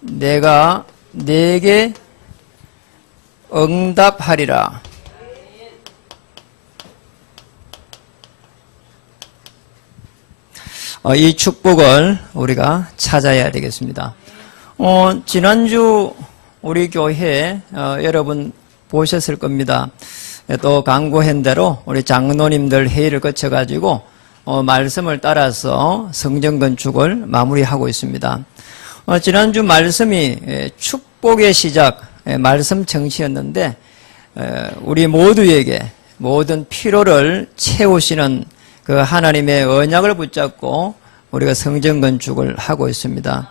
내가 네게 응답하리라. 이 축복을 우리가 찾아야 되겠습니다. 지난주 우리 교회 여러분 보셨을 겁니다. 또 강구한 대로 우리 장로님들 회의를 거쳐가지고 말씀을 따라서 성전 건축을 마무리하고 있습니다. 지난주 말씀이 축복의 시작, 말씀 정치였는데 우리 모두에게 모든 필요를 채우시는 그 하나님의 언약을 붙잡고 우리가 성전 건축을 하고 있습니다.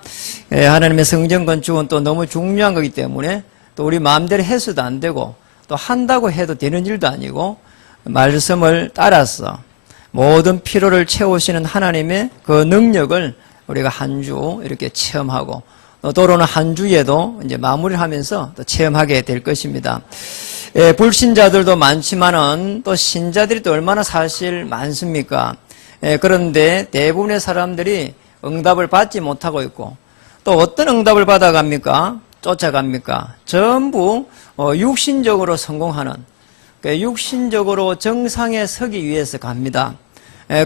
하나님의 성전 건축은 또 너무 중요한 거기 때문에 또 우리 마음대로 해서도 안 되고 또 한다고 해도 되는 일도 아니고 말씀을 따라서 모든 필요를 채우시는 하나님의 그 능력을 우리가 한 주 이렇게 체험하고 또 때로는 한 주에도 이제 마무리를 하면서 또 체험하게 될 것입니다. 불신자들도 많지만은 또 신자들이 또 얼마나 사실 많습니까? 그런데 대부분의 사람들이 응답을 받지 못하고 있고 또 어떤 응답을 받아갑니까? 쫓아갑니까? 전부 육신적으로 성공하는, 육신적으로 정상에 서기 위해서 갑니다.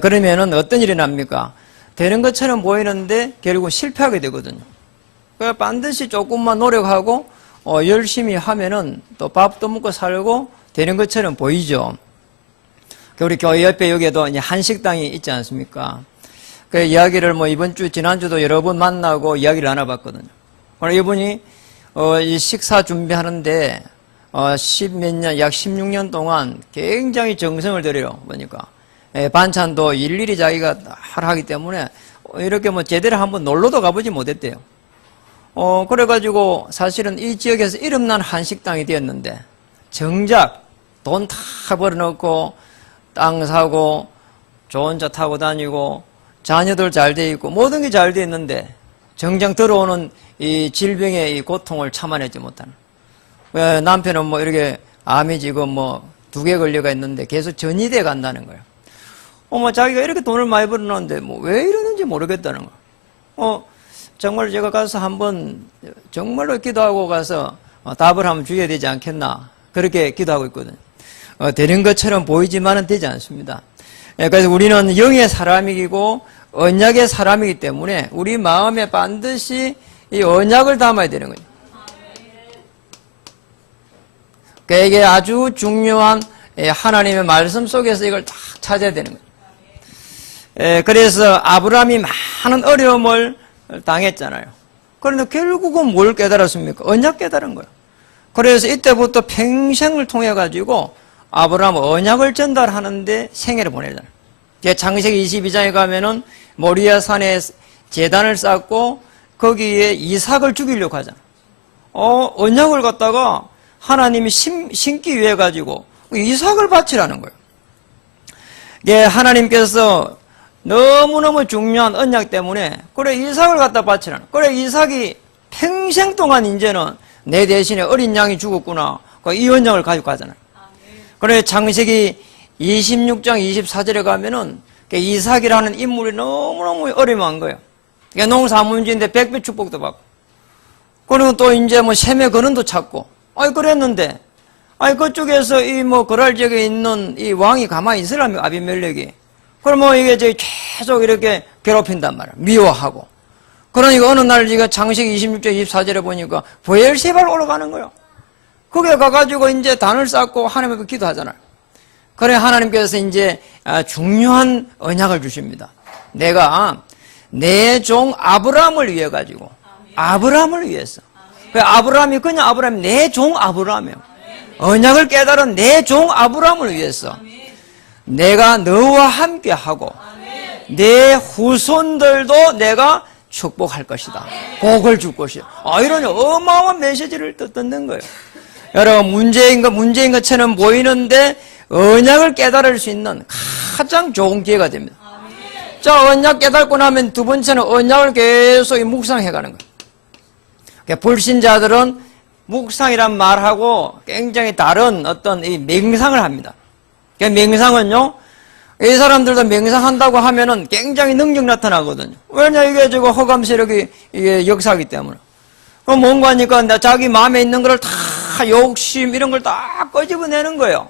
그러면은 어떤 일이 납니까? 되는 것처럼 보이는데 결국 실패하게 되거든요. 반드시 조금만 노력하고 열심히 하면은 또 밥도 먹고 살고 되는 것처럼 보이죠. 우리 교회 옆에 여기에도 이제 한식당이 있지 않습니까? 그 이야기를 이번 주, 지난주도 여러 번 만나고 이야기를 나눠봤거든요. 오늘 이분이 이 식사 준비하는데 십몇 년, 약 16년 동안 굉장히 정성을 들여요. 보니까 반찬도 일일이 자기가 하기 때문에 이렇게 제대로 한번 놀러도 가보지 못했대요. 그래가지고 사실은 이 지역에서 이름난 한식당이 되었는데 정작 돈 다 벌어넣고 땅 사고 좋은 차 타고 다니고 자녀들 잘 돼 있고 모든 게 잘 돼 있는데 정작 들어오는 이 질병의 이 고통을 참아내지 못하는. 남편은 이렇게 암이 지금 2개 걸려가 있는데 계속 전이돼 간다는 거예요. 자기가 이렇게 돈을 많이 벌어놨는데 왜 이러는지 모르겠다는 거예요. 정말 제가 가서 한번 정말로 기도하고 가서 답을 한번 주어야 되지 않겠나 그렇게 기도하고 있거든요. 되는 것처럼 보이지만은 되지 않습니다. 그래서 우리는 영의 사람이고 언약의 사람이기 때문에 우리 마음에 반드시 이 언약을 담아야 되는 거죠. 그러니까 이게 아주 중요한 하나님의 말씀 속에서 이걸 딱 찾아야 되는 거죠. 그래서 아브라함이 많은 어려움을 당했잖아요. 그런데 결국은 뭘 깨달았습니까? 언약 깨달은 거예요. 그래서 이때부터 평생을 통해 가지고 아브라함 언약을 전달하는데 생애를 보내잖아요. 창세기 22장에 가면은 모리아 산에 제단을 쌓고 거기에 이삭을 죽이려고 하잖아요. 언약을 갖다가 하나님이 심기 위해 가지고 이삭을 바치라는 거예요. 하나님께서 너무너무 중요한 언약 때문에 그래 이삭을 갖다 바치라는 거예요. 그래 이삭이 평생 동안 이제는 내 대신에 어린 양이 죽었구나. 이 언약을 가지고 가잖아요. 그래 창세기 26장 24절에 가면은 이삭이라는 인물이 너무너무 어려운 거예요. 농사문지인데 100배 축복도 받고 그리고 또 이제 셈의 근원도 찾고 그랬는데 그쪽에서 그랄 지역에 있는 이 왕이 가만히 있으라며 아비멜렉이 그럼 이게 계속 이렇게 괴롭힌단 말이야. 미워하고. 그러니까 어느 날 창세기 26장 24절에 보니까 브엘세바로 올라가는 거예요. 거기에 가가지고 이제 단을 쌓고 하나님께 기도하잖아요. 그래 하나님께서 이제 중요한 언약을 주십니다. 내가 내 종 아브라함을 위해 가지고 아브라함을 위해서. 아브라함이 그냥 아브라함이 내 종 아브라함이에요. 언약을 깨달은 내 종 아브라함을 위해서 내가 너와 함께 하고 내 후손들도 내가 축복할 것이다. 복을 줄 것이다. 이런 어마어마한 메시지를 듣는 거예요. 여러분 문제인 것처럼 보이는데 언약을 깨달을 수 있는 가장 좋은 기회가 됩니다. 자, 언약 깨닫고 나면 두 번째는 언약을 계속 묵상해 가는 거예요. 불신자들은 묵상이란 말하고 굉장히 다른 어떤 이 맹상을 합니다. 맹상은요, 이 사람들도 맹상한다고 하면은 굉장히 능력 나타나거든요. 왜냐, 이게 허감 세력이 이게 역사하기 때문에. 뭔가 하니까 자기 마음에 있는 걸 다 욕심 이런 걸 다 끄집어내는 거예요.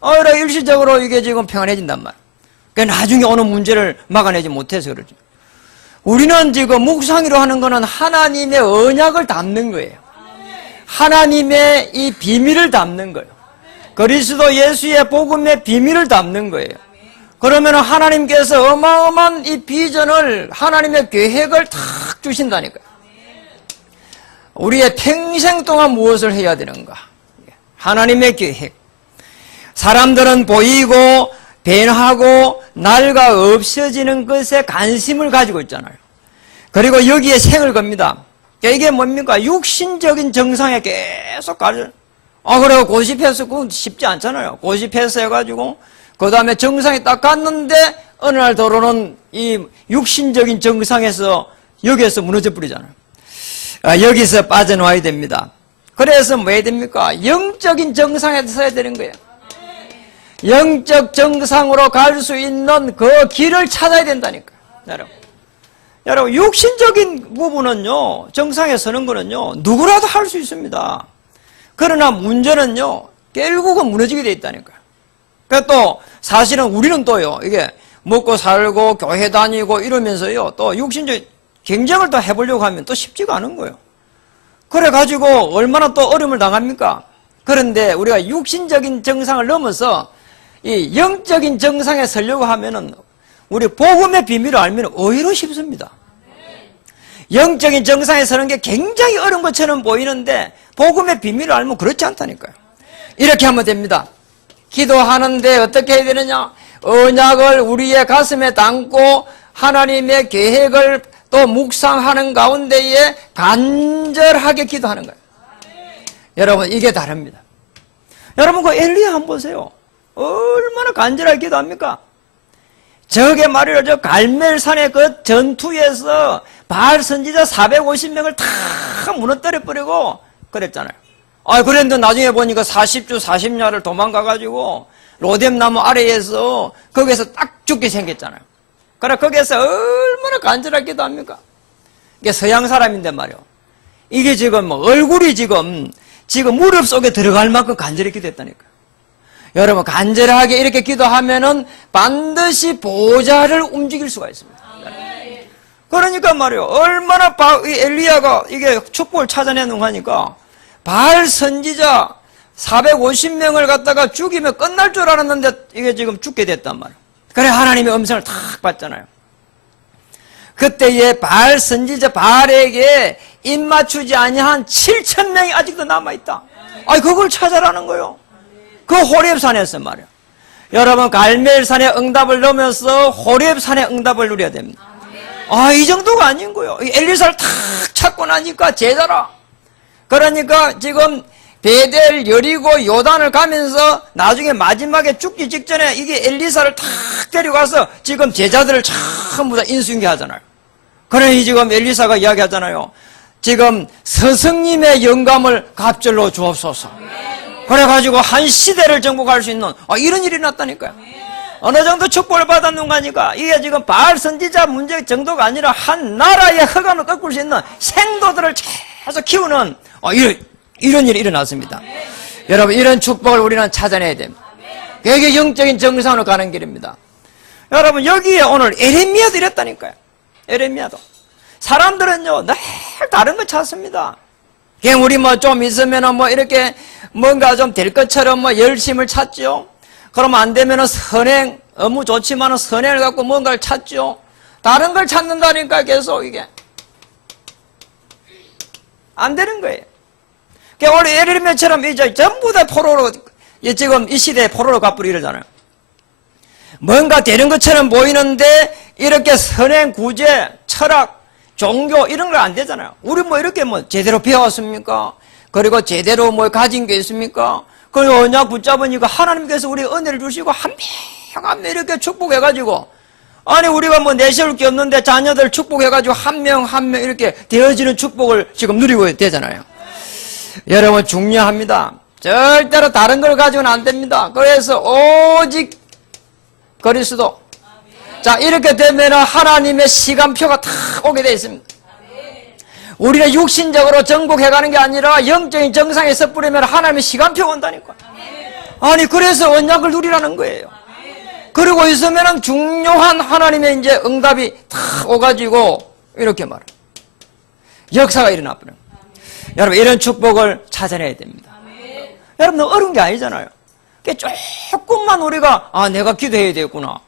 그래 일시적으로 이게 지금 평안해진단 말이에요. 그러니까 나중에 어느 문제를 막아내지 못해서 그러죠. 우리는 지금 묵상이로 하는 거는 하나님의 언약을 담는 거예요. 하나님의 이 비밀을 담는 거예요. 그리스도 예수의 복음의 비밀을 담는 거예요. 그러면 하나님께서 어마어마한 이 비전을, 하나님의 계획을 탁 주신다니까요. 우리의 평생 동안 무엇을 해야 되는가? 하나님의 계획. 사람들은 보이고 변하고 낡아 없어지는 것에 관심을 가지고 있잖아요. 그리고 여기에 생을 겁니다. 이게 뭡니까? 육신적인 정상에 계속 가죠. 그래요. 고집해서 그건 쉽지 않잖아요. 고집해서 해가지고 그 다음에 정상에 딱 갔는데 어느 날 도로는 이 육신적인 정상에서 여기에서 무너져 버리잖아요. 여기서 빠져나와야 됩니다. 그래서 뭐 해야 됩니까? 영적인 정상에 서야 되는 거예요. 영적 정상으로 갈 수 있는 그 길을 찾아야 된다니까요. 여러분 육신적인 부분은요, 정상에 서는 거는요 누구라도 할 수 있습니다. 그러나 문제는요 결국은 무너지게 돼 있다니까요. 그러니까 또 사실은 우리는 또요 이게 먹고 살고 교회 다니고 이러면서요 또 육신적 경쟁을 또 해보려고 하면 또 쉽지가 않은 거예요. 그래가지고 얼마나 또 어려움을 당합니까? 그런데 우리가 육신적인 정상을 넘어서 이 영적인 정상에 서려고 하면은 우리 복음의 비밀을 알면 오히려 쉽습니다. 영적인 정상에 서는 게 굉장히 어려운 것처럼 보이는데 복음의 비밀을 알면 그렇지 않다니까요. 이렇게 하면 됩니다. 기도하는데 어떻게 해야 되느냐? 언약을 우리의 가슴에 담고 하나님의 계획을 또 묵상하는 가운데에 간절하게 기도하는 거예요. 여러분 이게 다릅니다. 여러분 그 엘리야 한번 보세요. 얼마나 간절하게 기도합니까? 저게 말이죠. 저 갈멜산의 그 전투에서 바알 선지자 450명을 다 무너뜨려 버리고 그랬잖아요. 그랬는데 나중에 보니까 40주 40야를 도망가가지고 로뎀나무 아래에서 거기에서 딱 죽게 생겼잖아요. 그래 거기에서 얼마나 간절하게 기도합니까? 이게 서양 사람인데 말이요. 이게 지금 얼굴이 지금 무릎 속에 들어갈 만큼 간절히 기도했다니까요. 여러분 간절하게 이렇게 기도하면은 반드시 보좌를 움직일 수가 있습니다. 그러니까 말이요. 얼마나 엘리야가 이게 축복을 찾아내는 하니까 바알 선지자 450명을 갖다가 죽이면 끝날 줄 알았는데 이게 지금 죽게 됐단 말이에요. 그래 하나님의 음성을 탁 받잖아요. 그때에 바알 선지자 바알에게 입맞추지 아니한 7,000명이 아직도 남아있다. 그걸 찾아라는 거예요. 그 호렙산에서 말이에요. 여러분 갈멜산의 응답을 넘어서 호렙산의 응답을 누려야 됩니다. 이 정도가 아닌 거예요. 엘리사를 탁 찾고 나니까 제자라. 그러니까 지금 베델, 여리고, 요단을 가면서 나중에 마지막에 죽기 직전에 이게 엘리사를 탁 데려가서 지금 제자들을 전부 다 인수인계하잖아요. 그러니 지금 엘리사가 이야기하잖아요. 지금 스승님의 영감을 갑절로 주옵소서. 그래가지고 한 시대를 정복할 수 있는 이런 일이 났다니까요. 어느 정도 축복을 받았는가 하니까 이게 지금 바알 선지자 문제 정도가 아니라 한 나라의 허감을 꺾을 수 있는 생도들을 계속 키우는 이런 일이 일어났습니다. 여러분 이런 축복을 우리는 찾아내야 됩니다. 그게 영적인 정상으로 가는 길입니다. 여러분 여기에 오늘 에레미야도 이랬다니까요. 에레미야도 사람들은요 늘 다른 거 찾습니다. 그냥 우리 좀 있으면은 이렇게 뭔가 좀 될 것처럼 열심을 찾죠. 그러면 안 되면은 선행, 너무 좋지만은 선행을 갖고 뭔가를 찾죠. 다른 걸 찾는다니까 계속 이게 안 되는 거예요. 그러니까 원래 에레미야처럼 이제 전부 다 포로로 지금 이 시대에 포로로 가버리고 이러잖아요. 뭔가 되는 것처럼 보이는데 이렇게 선행, 구제, 철학, 종교 이런 거 안 되잖아요. 우리 이렇게 제대로 배웠습니까? 그리고 제대로 가진 게 있습니까? 그리고 언약 붙잡으니까 하나님께서 우리 은혜를 주시고 한 명 한 명 이렇게 축복해가지고 우리가 내세울 게 없는데 자녀들 축복해가지고 한 명 한 명 이렇게 되어지는 축복을 지금 누리고 되잖아요. 여러분 중요합니다. 절대로 다른 걸 가지고는 안 됩니다. 그래서 오직 그리스도. 자 이렇게 되면 하나님의 시간표가 다 오게 되어 있습니다. 우리는 육신적으로 정복해가는 게 아니라 영적인 정상에 섣부르면 하나님의 시간표가 온다니까. 아니, 그래서 언약을 누리라는 거예요. 그러고 있으면 중요한 하나님의 이제 응답이 탁 오가지고 이렇게 말해요. 역사가 일어나 버려요. 여러분, 이런 축복을 찾아내야 됩니다. 여러분, 너무 어려운 게 아니잖아요. 조금만 우리가, 내가 기도해야 되겠구나.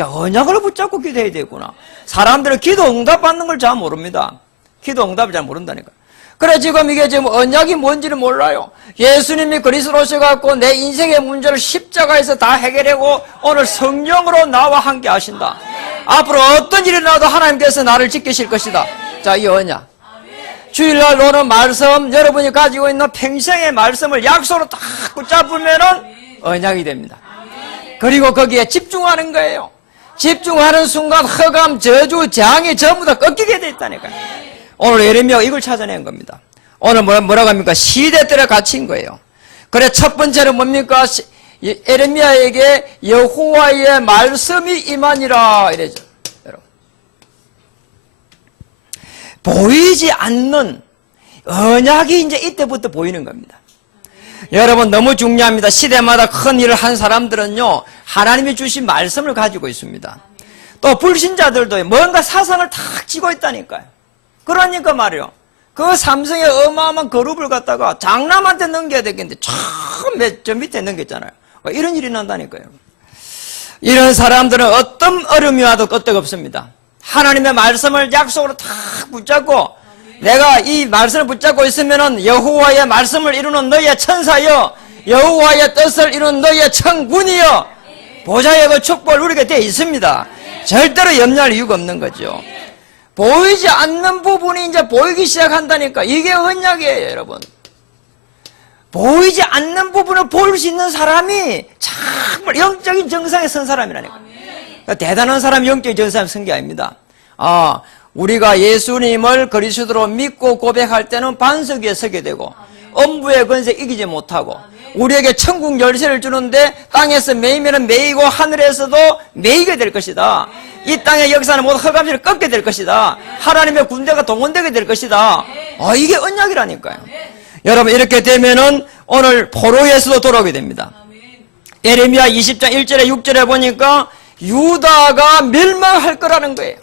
언약을 붙잡고 기도해야 되겠구나. 사람들은 기도 응답 받는 걸 잘 모릅니다. 기도 응답을 잘 모른다니까. 그래, 지금 이게 지금 언약이 뭔지를 몰라요. 예수님이 그리스도로 오셔갖고 내 인생의 문제를 십자가에서 다 해결하고 오늘 성령으로 나와 함께 하신다. 앞으로 어떤 일이 나도 하나님께서 나를 지키실 것이다. 자, 이 언약. 주일날 오는 말씀, 여러분이 가지고 있는 평생의 말씀을 약속으로 딱 붙잡으면은 언약이 됩니다. 그리고 거기에 집중하는 거예요. 집중하는 순간 허감, 저주, 재앙이 전부 다 꺾이게 돼 있다니까요. 오늘 예레미야가 이걸 찾아낸 겁니다. 오늘 뭐라고 합니까? 시대들에 갇힌 거예요. 그래, 첫 번째는 뭡니까? 예레미야에게 여호와의 말씀이 임하니라 이래죠. 여러분, 보이지 않는 언약이 이제 이때부터 보이는 겁니다. 여러분, 너무 중요합니다. 시대마다 큰 일을 한 사람들은요, 하나님이 주신 말씀을 가지고 있습니다. 또 불신자들도 뭔가 사상을 탁 쥐고 있다니까요. 그러니까 말이요, 그 삼성의 어마어마한 그룹을 갖다가 장남한테 넘겨야 되겠는데 저 밑에 넘겼잖아요. 이런 일이 난다니까요. 이런 사람들은 어떤 어려움이 와도 끄떡 없습니다. 하나님의 말씀을 약속으로 탁 붙잡고, 내가 이 말씀을 붙잡고 있으면은 여호와의 말씀을 이루는 너희의 천사여, 여호와의 뜻을 이루는 너희의 천군이여, 보좌의 그 축복을 누리게 되어 있습니다. 절대로 염려할 이유가 없는 거죠. 보이지 않는 부분이 이제 보이기 시작한다니까. 이게 언약이에요, 여러분. 보이지 않는 부분을 볼 수 있는 사람이 정말 영적인 정상에 선 사람이라니까. 대단한 사람, 영적인 정상에 선 게 아닙니다. 우리가 예수님을 그리스도로 믿고 고백할 때는 반석 위에 서게 되고, 엄부의 권세 이기지 못하고, 우리에게 천국 열쇠를 주는데 땅에서 매이면 매이고 하늘에서도 매이게 될 것이다. 이 땅의 역사는 모두 허감실을 꺾게 될 것이다. 하나님의 군대가 동원되게 될 것이다. 이게 언약이라니까요. 여러분, 이렇게 되면은 오늘 포로에서도 돌아오게 됩니다. 예레미야 20장 1절에 6절에 보니까 유다가 멸망할 거라는 거예요.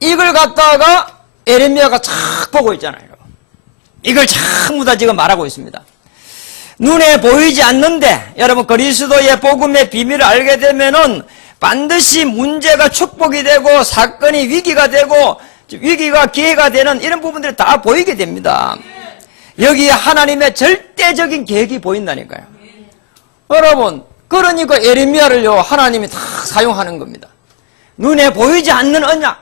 이걸 갖다가 예레미야가 착 보고 있잖아요. 이걸 전부 다 지금 말하고 있습니다. 눈에 보이지 않는데, 여러분, 그리스도의 복음의 비밀을 알게 되면은 반드시 문제가 축복이 되고 사건이 위기가 되고 위기가 기회가 되는 이런 부분들이 다 보이게 됩니다. 여기에 하나님의 절대적인 계획이 보인다니까요. 여러분, 그러니까 예레미야를요, 하나님이 다 사용하는 겁니다. 눈에 보이지 않는 언약,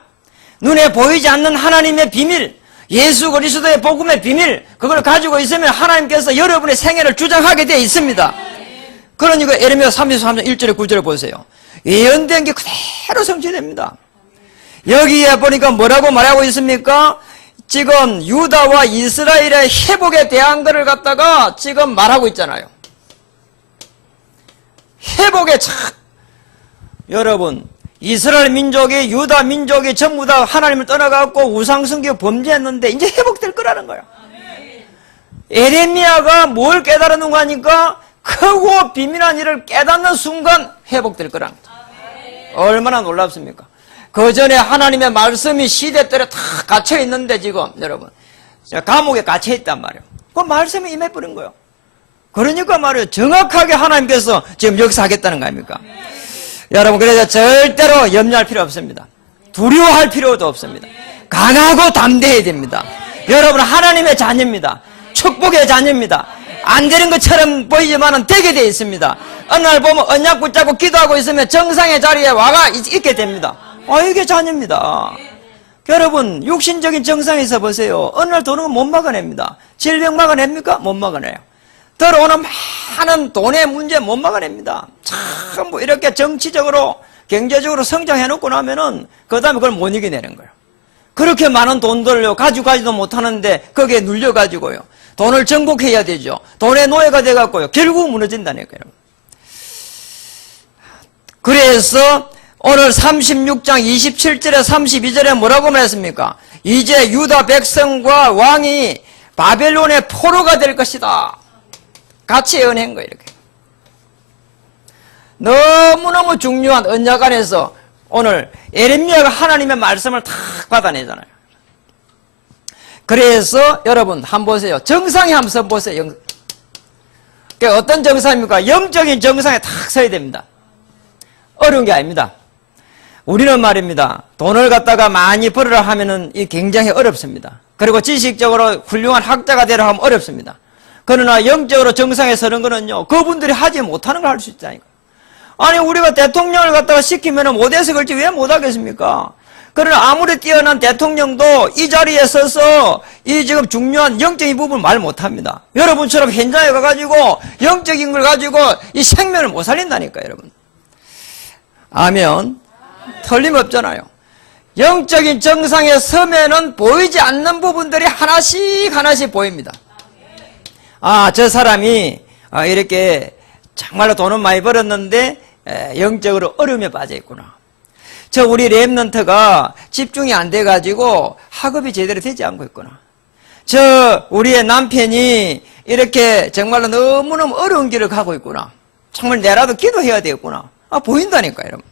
눈에 보이지 않는 하나님의 비밀, 예수 그리스도의 복음의 비밀, 그걸 가지고 있으면 하나님께서 여러분의 생애를 주장하게 되어 있습니다. 그러니까 예레미야 33장 1절에 9절에 보세요. 예언된 게 그대로 성취됩니다. 여기에 보니까 뭐라고 말하고 있습니까? 지금 유다와 이스라엘의 회복에 대한 것을 갖다가 지금 말하고 있잖아요. 회복에 참, 여러분, 이스라엘 민족이, 유다 민족이 전부 다 하나님을 떠나갖고 우상숭교 범죄했는데 이제 회복될 거라는 거예요. 예레미야가 뭘 깨달았는가 하니까 크고 비밀한 일을 깨닫는 순간 회복될 거라는 거죠. 얼마나 놀랍습니까? 그 전에 하나님의 말씀이 시대들에 다 갇혀 있는데 지금 여러분 감옥에 갇혀 있단 말이에요. 그 말씀이 임해버린 거예요. 그러니까 말이에요. 정확하게 하나님께서 지금 역사하겠다는 거 아닙니까? 여러분, 그래서 절대로 염려할 필요 없습니다. 두려워할 필요도 없습니다. 강하고 담대해야 됩니다. 여러분, 하나님의 자녀입니다. 축복의 자녀입니다. 안 되는 것처럼 보이지만은 되게 되어 있습니다. 어느 날 보면 언약 붙잡고 기도하고 있으면 정상의 자리에 와가 있게 됩니다. 이게 자녀입니다. 여러분, 육신적인 정상에 있어 보세요. 어느 날 도는 건 못 막아냅니다. 질병 막아냅니까? 못 막아내요. 들어오는 많은 돈의 문제 못 막아냅니다. 참, 이렇게 정치적으로, 경제적으로 성장해놓고 나면은, 그 다음에 그걸 못 이겨내는 거예요. 그렇게 많은 돈들을 가지고 가지도 못하는데, 거기에 눌려가지고요. 돈을 정복해야 되죠. 돈의 노예가 돼갖고요. 결국 무너진다니까요. 그래서, 오늘 36장 27절에 32절에 뭐라고 말했습니까? 이제 유다 백성과 왕이 바벨론의 포로가 될 것이다. 같이 예언한 거예요. 이렇게. 너무너무 중요한 언약 안에서 오늘 예레미야가 하나님의 말씀을 탁 받아내잖아요. 그래서 여러분 한번 보세요. 정상에 한번 보세요. 그러니까 어떤 정상입니까? 영적인 정상에 탁 서야 됩니다. 어려운 게 아닙니다. 우리는 말입니다. 돈을 갖다가 많이 벌으라 하면은 이 굉장히 어렵습니다. 그리고 지식적으로 훌륭한 학자가 되라 하면 어렵습니다. 그러나 영적으로 정상에 서는 거는요, 그분들이 하지 못하는 걸 할 수 있다니까. 아니, 우리가 대통령을 갖다가 시키면은 못해서 그렇지 왜 못하겠습니까? 그러나 아무리 뛰어난 대통령도 이 자리에 서서 이 지금 중요한 영적인 부분을 말 못합니다. 여러분처럼 현장에 가가지고 영적인 걸 가지고 이 생명을 못 살린다니까, 여러분. 아멘. 틀림없잖아요. 영적인 정상에 서면은 보이지 않는 부분들이 하나씩 하나씩 보입니다. 아, 저 사람이 이렇게 정말로 돈은 많이 벌었는데 영적으로 어려움에 빠져 있구나. 저 우리 렘넌트가 집중이 안 돼가지고 학업이 제대로 되지 않고 있구나. 저 우리의 남편이 이렇게 정말로 너무너무 어려운 길을 가고 있구나. 정말 내라도 기도해야 되겠구나. 아, 보인다니까, 여러분.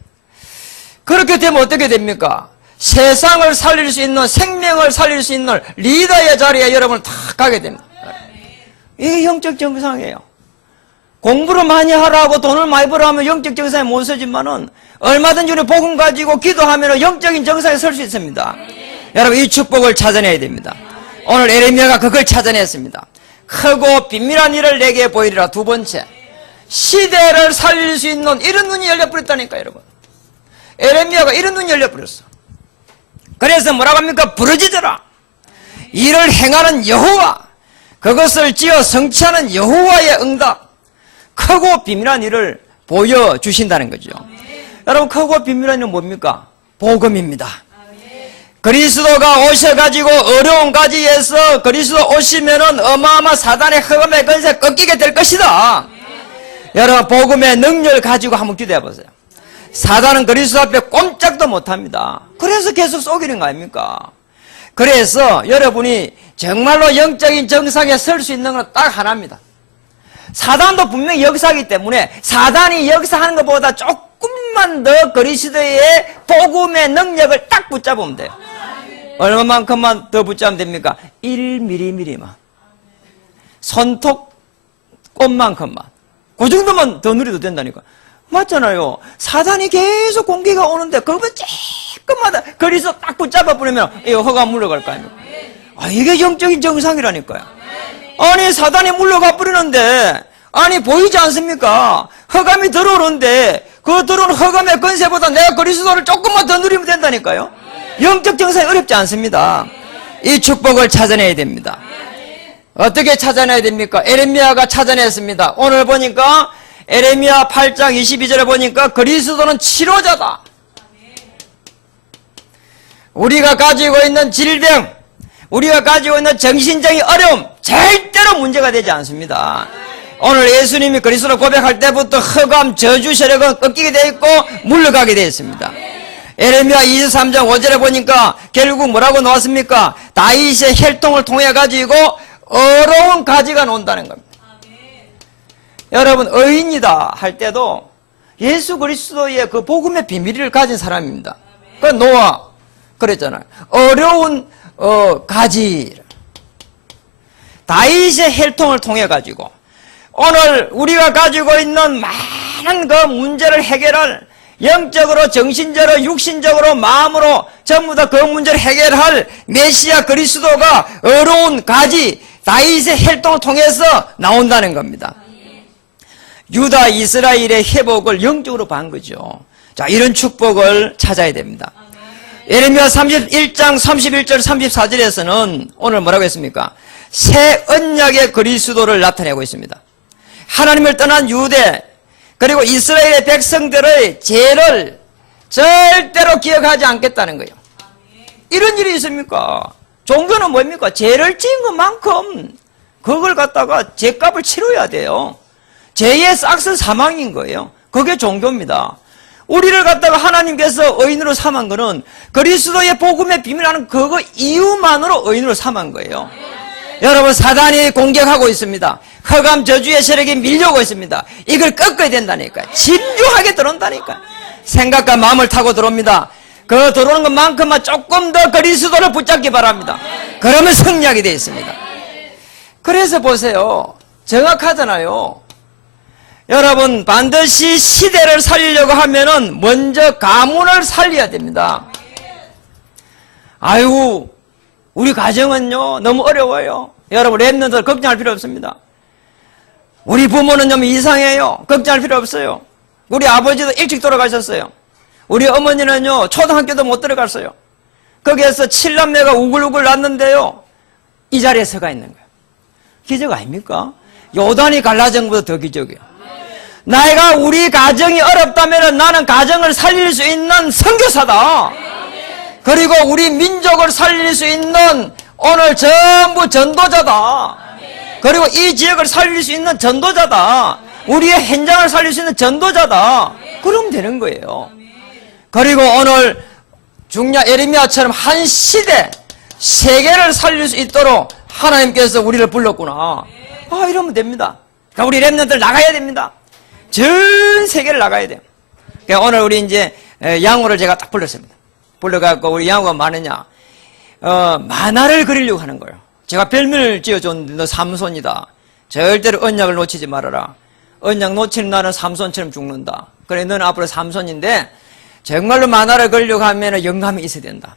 그렇게 되면 어떻게 됩니까? 세상을 살릴 수 있는, 생명을 살릴 수 있는 리더의 자리에 여러분 다 가게 됩니다. 이게 영적 정상이에요. 공부를 많이 하라고 돈을 많이 벌어하면 영적 정상에 못 서지만은 얼마든지 우리 복음 가지고 기도하면 영적인 정상에 설 수 있습니다. 여러분, 이 축복을 찾아내야 됩니다. 오늘 예레미야가 그걸 찾아냈습니다. 크고 비밀한 일을 내게 보이리라. 두 번째, 시대를 살릴 수 있는 이런 눈이 열려버렸다니까, 여러분. 예레미야가 이런 눈이 열려버렸어. 그래서 뭐라고 합니까? 부르짖어라. 이를 행하는 여호와, 그것을 지어 성취하는 여호와의 응답, 크고 비밀한 일을 보여주신다는 거죠. 여러분, 크고 비밀한 일은 뭡니까? 복음입니다. 그리스도가 오셔가지고 어려운 가지에서 그리스도 오시면은 어마어마한 사단의 흑암의 권세 꺾이게 될 것이다. 여러분, 복음의 능력을 가지고 한번 기도해 보세요. 사단은 그리스도 앞에 꼼짝도 못합니다. 그래서 계속 속이는 거 아닙니까? 그래서 여러분이 정말로 영적인 정상에 설 수 있는 건 딱 하나입니다. 사단도 분명히 역사하기 때문에 사단이 역사하는 것보다 조금만 더 그리스도의 복음의 능력을 딱 붙잡으면 돼요. 얼마만큼만 더 붙잡으면 됩니까? 1mm만. 손톱꽃만큼만. 그 정도만 더 누려도 된다니까. 맞잖아요. 사단이 계속 공기가 오는데 그거만 조금마다 그리스도 딱 붙잡아 버리면 이거 허가 물러갈 거 아닙니까? 아, 이게 영적인 정상이라니까요. 아니, 사단이 물러가 버리는데 아니 보이지 않습니까? 흑암이 들어오는데 그 들어오는 흑암의 권세보다 내가 그리스도를 조금만 더 누리면 된다니까요. 영적 정상이 어렵지 않습니다. 이 축복을 찾아내야 됩니다. 어떻게 찾아내야 됩니까? 예레미야가 찾아냈습니다. 오늘 보니까 예레미야 8장 22절에 보니까 그리스도는 치료자다. 우리가 가지고 있는 질병, 우리가 가지고 있는 정신적인 어려움 절대로 문제가 되지 않습니다. 오늘 예수님이 그리스도를 고백할 때부터 흑암, 저주 세력은 꺾이게 되어 있고 물러가게 되어 있습니다. 예레미야 23장 5절에 보니까 결국 뭐라고 나왔습니까? 다윗의 혈통을 통해 가지고 어려운 가지가 나온다는 겁니다. 여러분, 의인이다 할 때도 예수 그리스도의 그 복음의 비밀을 가진 사람입니다. 그 노아 그랬잖아요. 어려운 가지. 다윗의 혈통을 통해 가지고 오늘 우리가 가지고 있는 많은 그 문제를 해결할, 영적으로, 정신적으로, 육신적으로, 마음으로 전부 다 그 문제를 해결할 메시아 그리스도가 어려운 가지 다윗의 혈통을 통해서 나온다는 겁니다. 유다 이스라엘의 회복을 영적으로 반 거죠. 자, 이런 축복을 찾아야 됩니다. 예레미야 31장 31절 34절에서는 오늘 뭐라고 했습니까? 새 언약의 그리스도를 나타내고 있습니다. 하나님을 떠난 유대 그리고 이스라엘의 백성들의 죄를 절대로 기억하지 않겠다는 거예요. 이런 일이 있습니까? 종교는 뭡니까? 죄를 지은 것만큼 그걸 갖다가 죄값을 치러야 돼요. 죄의 싹은 사망인 거예요. 그게 종교입니다. 우리를 갖다가 하나님께서 의인으로 삼은 거는 그리스도의 복음의 비밀하는 그거 이유만으로 의인으로 삼은 거예요. 여러분, 사단이 공격하고 있습니다. 흑암 저주의 세력이 밀려오고 있습니다. 이걸 꺾어야 된다니까요. 진주하게 들어온다니까요. 생각과 마음을 타고 들어옵니다. 그 들어오는 것만큼만 조금 더 그리스도를 붙잡기 바랍니다. 그러면 승리하게 되어 있습니다. 그래서 보세요. 정확하잖아요. 여러분, 반드시 시대를 살리려고 하면은 먼저 가문을 살려야 됩니다. 아이고, 우리 가정은요 너무 어려워요. 여러분, 랩런들 걱정할 필요 없습니다. 우리 부모는 좀 이상해요. 걱정할 필요 없어요. 우리 아버지도 일찍 돌아가셨어요. 우리 어머니는요 초등학교도 못 들어갔어요. 거기에서 7남매가 우글우글 났는데요 이 자리에 서가 있는 거예요. 기적 아닙니까? 요단이 갈라진 것보다 더 기적이에요. 내가 우리 가정이 어렵다면 나는 가정을 살릴 수 있는 선교사다. 그리고 우리 민족을 살릴 수 있는 오늘 전부 전도자다. 그리고 이 지역을 살릴 수 있는 전도자다. 우리의 현장을 살릴 수 있는 전도자다. 그러면 되는 거예요. 그리고 오늘 중야 예레미야처럼 한 시대 세계를 살릴 수 있도록 하나님께서 우리를 불렀구나. 이러면 됩니다. 그러니까 우리 렘넌트들 나가야 됩니다. 전 세계를 나가야 돼요. 그러니까 오늘 우리 이제 양호를 제가 딱 불렀습니다. 불러갖고 우리 양호가 많으냐? 만화를 그리려고 하는 거예요. 제가 별명을 지어줬는데 너 삼손이다. 절대로 언약을 놓치지 말아라. 언약 놓치는 날은 삼손처럼 죽는다. 그래 너는 앞으로 삼손인데 정말로 만화를 그리려고 하면 영감이 있어야 된다.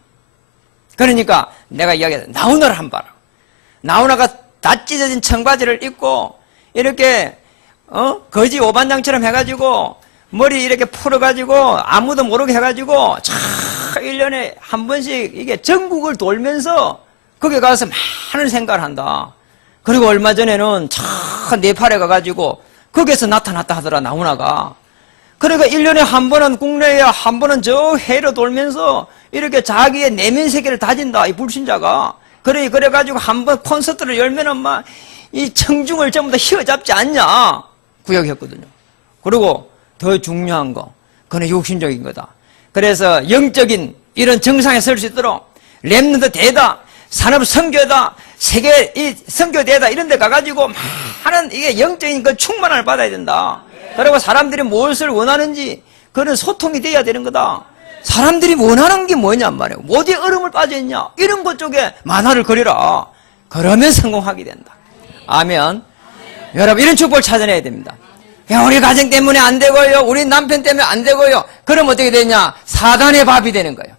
그러니까 내가 이야기했다. 나훈아를 한번 봐라. 나훈아가 다 찢어진 청바지를 입고 이렇게 거지 오반장처럼 해가지고 머리 이렇게 풀어가지고 아무도 모르게 해가지고 참 1년에 한 번씩 이게 전국을 돌면서 거기 가서 많은 생각을 한다. 그리고 얼마 전에는 참 네팔에 가가지고 거기에서 나타났다 하더라 나훈아가. 그러니까 1년에 한 번은 국내에 한 번은 저 해로 돌면서 이렇게 자기의 내면 세계를 다진다 이 불신자가. 그래가지고 한 번 콘서트를 열면은 막 이 청중을 전부 다 휘어잡지 않냐 구역했거든요. 그리고 더 중요한 거 그는 육신적인 거다. 그래서 영적인 이런 정상에 설 수 있도록 렘넌트 대다 산업 선교다 세계 이 선교대다 이런 데 가가지고 많은 이게 영적인 그 충만함을 받아야 된다. 그리고 사람들이 무엇을 원하는지 그런 소통이 돼야 되는 거다. 사람들이 원하는 게 뭐냔 말이에요. 어디에 얼음을 빠져있냐 이런 것 쪽에 만화를 그리라. 그러면 성공하게 된다. 아멘. 여러분 이런 축복을 찾아내야 됩니다. 우리 가정 때문에 안 되고요. 우리 남편 때문에 안 되고요. 그럼 어떻게 되냐? 사단의 밥이 되는 거예요.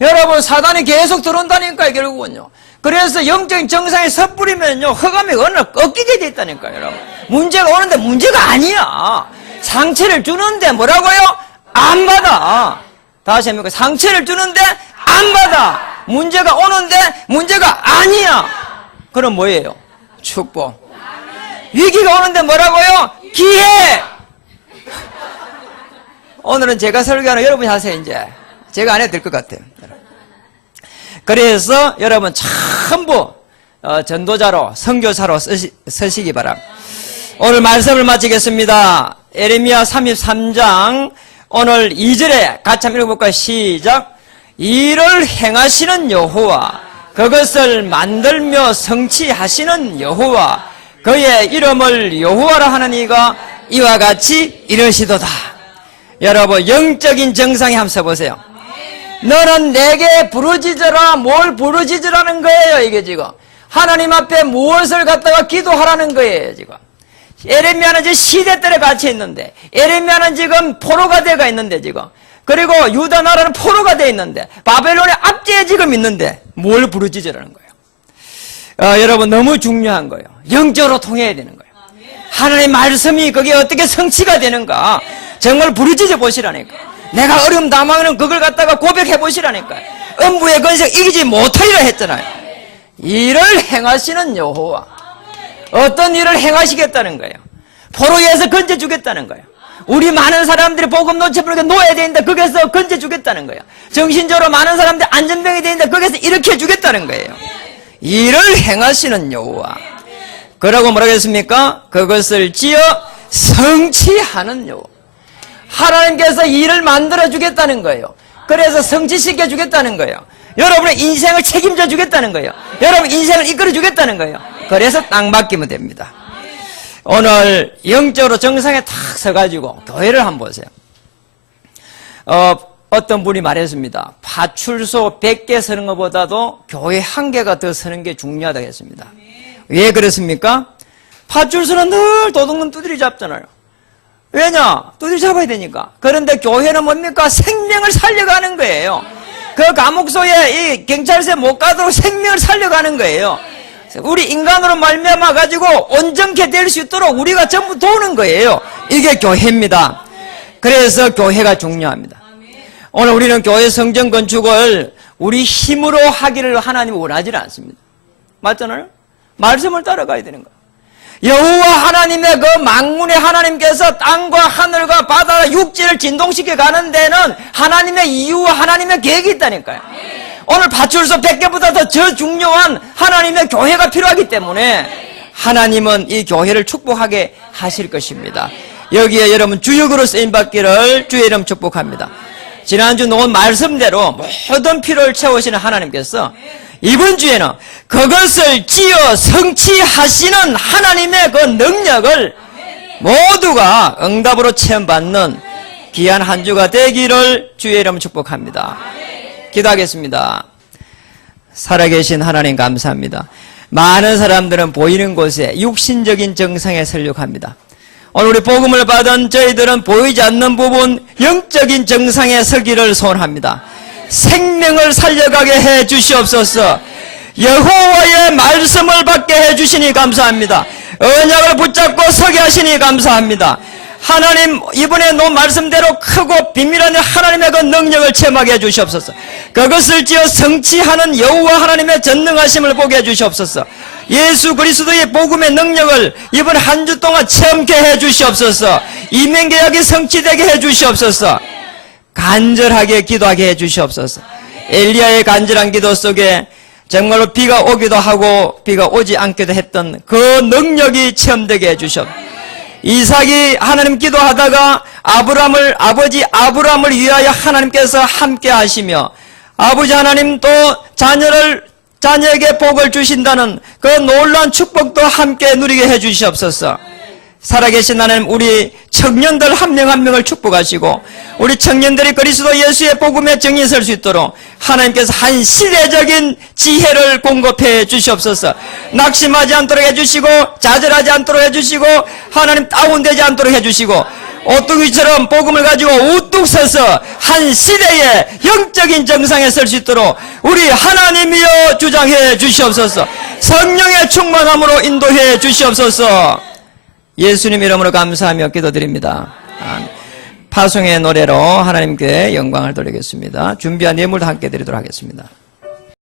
여러분 사단이 계속 들어온다니까요. 결국은요. 그래서 영적인 정상에 섣부리면요 흑암이 어느 날 꺾이게 돼 있다니까요. 여러분 문제가 오는데 문제가 아니야. 상처를 주는데 뭐라고요? 안 받아. 다시 합니까? 상처를 주는데 안 받아. 문제가 오는데 문제가 아니야. 그럼 뭐예요? 축복. 위기가 오는데 뭐라고요? 기회. 오늘은 제가 설교하는 여러분이 하세요. 이제 제가 안 해도 될 것 같아요. 그래서 여러분 전부 전도자로 선교사로 서시기 바랍니다. 오늘 말씀을 마치겠습니다. 예레미야 33장 오늘 2절에 같이 한번 읽어볼까요? 시작. 이를 행하시는 여호와 그것을 만들며 성취하시는 여호와 그의 이름을 여호와라 하느니가 이와 같이 이르시도다. 여러분 영적인 정상에 한번 써보세요. 너는 내게 부르짖으라. 뭘 부르짖으라는 거예요 이게 지금. 하나님 앞에 무엇을 갖다가 기도하라는 거예요 지금. 예레미야는 지금 시대들에 갇혀 있는데 예레미야는 지금 포로가 돼가 있는데 지금 그리고 유다 나라는 포로가 돼 있는데 바벨론의 압제에 지금 있는데 뭘 부르짖으라는 거예요. 여러분 너무 중요한 거예요. 영적으로 통해야 되는 거예요. 하나님의 말씀이 그게 어떻게 성취가 되는가 정말 부르짖어 보시라니까. 내가 어려움 당하면 그걸 갖다가 고백해 보시라니까. 음부의 권세 이기지 못하리라 했잖아요. 이를 행하시는 여호와 어떤 일을 행하시겠다는 거예요. 포로에서 건져주겠다는 거예요. 우리 많은 사람들이 복음 놓쳐버리게 놓아야 되는데 거기서 건져주겠다는 거예요. 정신적으로 많은 사람들이 안전병이 되는데 거기서 일으켜주겠다는 거예요. 이를 행하시는 여호와. 그러고 뭐라고 했습니까? 그것을 지어 성취하는 여호와. 하나님께서 일을 만들어 주겠다는 거예요. 그래서 성취시켜 주겠다는 거예요. 여러분의 인생을 책임져 주겠다는 거예요. 여러분 인생을 이끌어 주겠다는 거예요. 그래서 딱 맡기면 됩니다. 오늘 영적으로 정상에 탁 서가지고 교회를 한번 보세요. 어떤 분이 말했습니다. 파출소 100개 서는 것보다도 교회 1개가 더 서는 게 중요하다고 했습니다. 왜 그렇습니까? 파출소는 늘 도둑놈 두드리 잡잖아요. 왜냐? 두드리 잡아야 되니까. 그런데 교회는 뭡니까? 생명을 살려가는 거예요. 그 감옥소에 이 경찰서에 못 가도록 생명을 살려가는 거예요. 우리 인간으로 말미암아 가지고 온전케 될 수 있도록 우리가 전부 도우는 거예요. 이게 교회입니다. 그래서 교회가 중요합니다. 오늘 우리는 교회 성전 건축을 우리 힘으로 하기를 하나님은 원하지 않습니다. 맞잖아요? 말씀을 따라가야 되는 거예요. 여호와 하나님의 그 만군의 하나님께서 땅과 하늘과 바다와 육지를 진동시켜 가는 데는 하나님의 이유와 하나님의 계획이 있다니까요. 오늘 파출소 100개보다 더 중요한 하나님의 교회가 필요하기 때문에 하나님은 이 교회를 축복하게 하실 것입니다. 여기에 여러분 주역으로 쓰임받기를 주의 이름 축복합니다. 지난주 놓은 말씀대로 모든 필요를 채우시는 하나님께서 이번 주에는 그것을 지어 성취하시는 하나님의 그 능력을 모두가 응답으로 체험받는 귀한 한 주가 되기를 주의 이름 축복합니다. 기도하겠습니다. 살아계신 하나님 감사합니다. 많은 사람들은 보이는 곳에 육신적인 정상에 설력합니다. 오늘 우리 복음을 받은 저희들은 보이지 않는 부분 영적인 정상에 서기를 소원합니다. 생명을 살려가게 해 주시옵소서. 여호와의 말씀을 받게 해 주시니 감사합니다. 언약을 붙잡고 서게 하시니 감사합니다. 하나님 이번에 놓은 말씀대로 크고 비밀한 하나님의 그 능력을 체험하게 해 주시옵소서. 그것을 지어 성취하는 여호와 하나님의 전능하심을 보게 해 주시옵소서. 예수 그리스도의 복음의 능력을 이번 한 주 동안 체험케 해 주시옵소서. 이민계약이 성취되게 해 주시옵소서. 간절하게 기도하게 해 주시옵소서. 엘리야의 간절한 기도 속에 정말로 비가 오기도 하고 비가 오지 않기도 했던 그 능력이 체험되게 해 주시옵소서. 이삭이 하나님 기도하다가 아버지 아브라함을 위하여 하나님께서 함께 하시며 아버지 하나님 또 자녀에게 복을 주신다는 그 놀라운 축복도 함께 누리게 해 주시옵소서. 살아계신 하나님 우리 청년들 한 명 한 명을 축복하시고 우리 청년들이 그리스도 예수의 복음에 정의에 설 수 있도록 하나님께서 한 시대적인 지혜를 공급해 주시옵소서. 낙심하지 않도록 해주시고 좌절하지 않도록 해주시고 하나님 다운되지 않도록 해주시고 오뚜기처럼 복음을 가지고 우뚝 서서 한 시대의 영적인 정상에 설 수 있도록 우리 하나님이여 주장해 주시옵소서. 성령의 충만함으로 인도해 주시옵소서. 예수님 이름으로 감사하며 기도드립니다. 파송의 노래로 하나님께 영광을 돌리겠습니다. 준비한 예물도 함께 드리도록 하겠습니다.